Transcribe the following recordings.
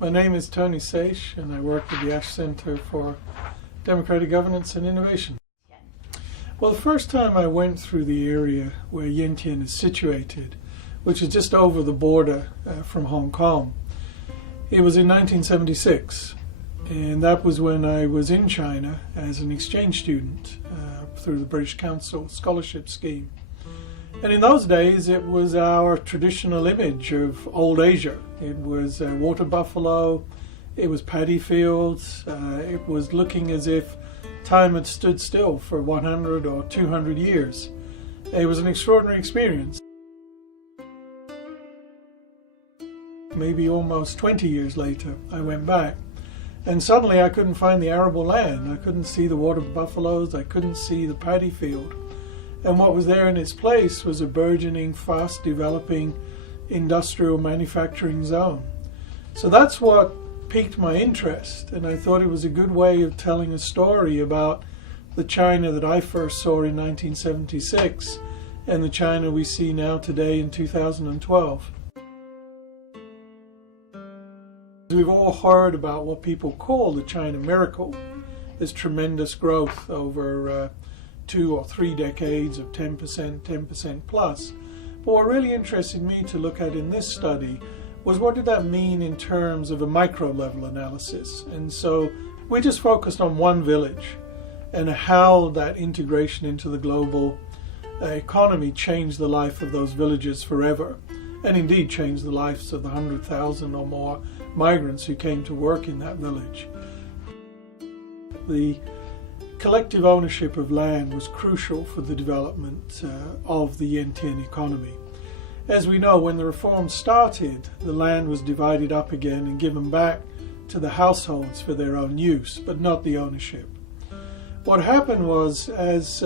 My name is Tony Saich, and I work at the Ash Center for Democratic Governance and Innovation. Well, the first time I went through the area where Yantian is situated, which is just over the border from Hong Kong, it was in 1976, and that was when I was in China as an exchange student through the British Council scholarship scheme. And in those days, it was our traditional image of old Asia. It was water buffalo, it was paddy fields, it was looking as if time had stood still for 100 or 200 years. It was an extraordinary experience. Maybe almost 20 years later, I went back, and suddenly I couldn't find the arable land. I couldn't see the water buffaloes, I couldn't see the paddy field. And what was there in its place was a burgeoning, fast-developing industrial manufacturing zone. So that's what piqued my interest, and I thought it was a good way of telling a story about the China that I first saw in 1976 and the China we see now today in 2012. We've all heard about what people call the China miracle, this tremendous growth over 2 or 3 decades of 10% plus. But what really interested me to look at in this study was what did that mean in terms of a micro level analysis. And so we just focused on one village and how that integration into the global economy changed the life of those villages forever, and indeed changed the lives of the 100,000 or more migrants who came to work in that village. The collective ownership of land was crucial for the development of the Yantian economy. As we know, when the reform started, the land was divided up again and given back to the households for their own use, but not the ownership. What happened was, as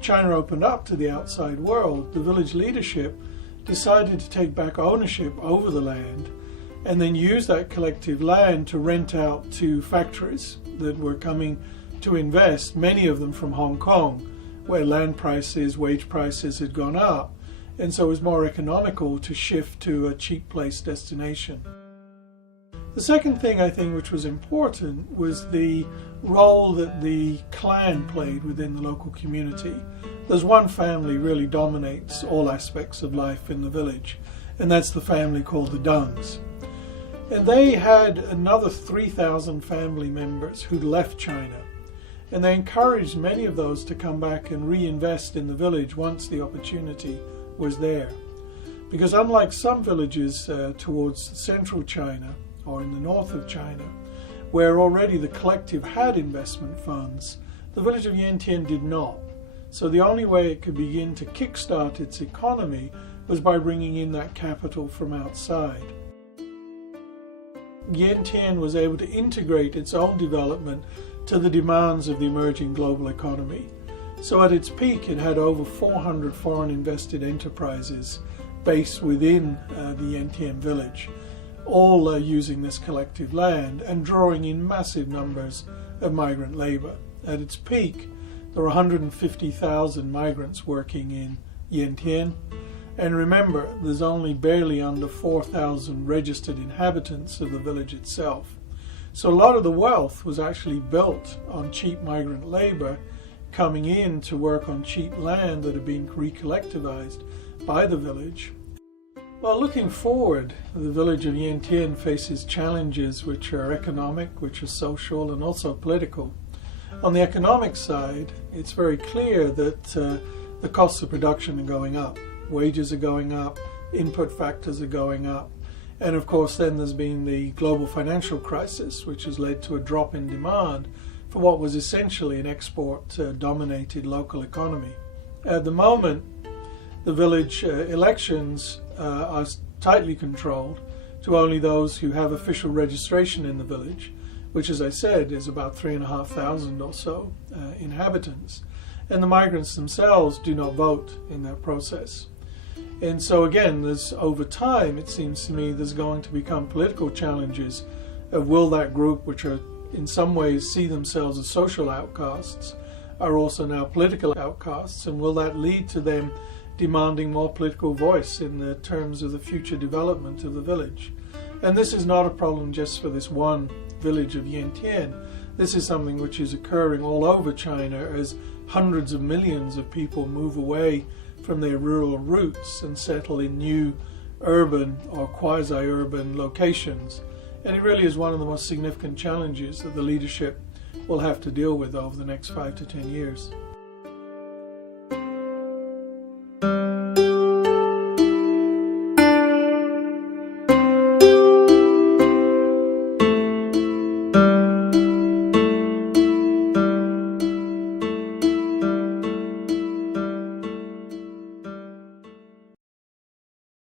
China opened up to the outside world, the village leadership decided to take back ownership over the land and then use that collective land to rent out to factories that were coming to invest, many of them from Hong Kong, where land prices, wage prices had gone up, and so it was more economical to shift to a cheap place destination. The second thing I think which was important was the role that the clan played within the local community. There's one family really dominates all aspects of life in the village, and that's the family called the Dungs. And they had another 3,000 family members who'd left China, and they encouraged many of those to come back and reinvest in the village once the opportunity was there. Because unlike some villages towards central China or in the north of China, where already the collective had investment funds, the village of Yantian did not. So the only way it could begin to kickstart its economy was by bringing in that capital from outside. Yantian was able to integrate its own development to the demands of the emerging global economy. So at its peak, it had over 400 foreign invested enterprises based within the Yantian village, all using this collective land and drawing in massive numbers of migrant labor. At its peak, there were 150,000 migrants working in Yantian. And remember, there's only barely under 4,000 registered inhabitants of the village itself. So a lot of the wealth was actually built on cheap migrant labor coming in to work on cheap land that had been recollectivized by the village. Well, looking forward, the village of Yantian faces challenges which are economic, which are social, and also political. On the economic side, it's very clear that the costs of production are going up. Wages are going up, input factors are going up, and of course then there's been the global financial crisis, which has led to a drop in demand for what was essentially an export-dominated local economy. At the moment, the village elections are tightly controlled to only those who have official registration in the village, which, as I said, is about 3,500 or so inhabitants. And the migrants themselves do not vote in that process. And so again, there's, over time, it seems to me, there's going to become political challenges of will that group, which are in some ways see themselves as social outcasts, are also now political outcasts, and will that lead to them demanding more political voice in the terms of the future development of the village? And this is not a problem just for this one village of Yantian. This is something which is occurring all over China as hundreds of millions of people move away from their rural roots and settle in new urban or quasi-urban locations. And it really is one of the most significant challenges that the leadership will have to deal with over the next 5 to 10 years.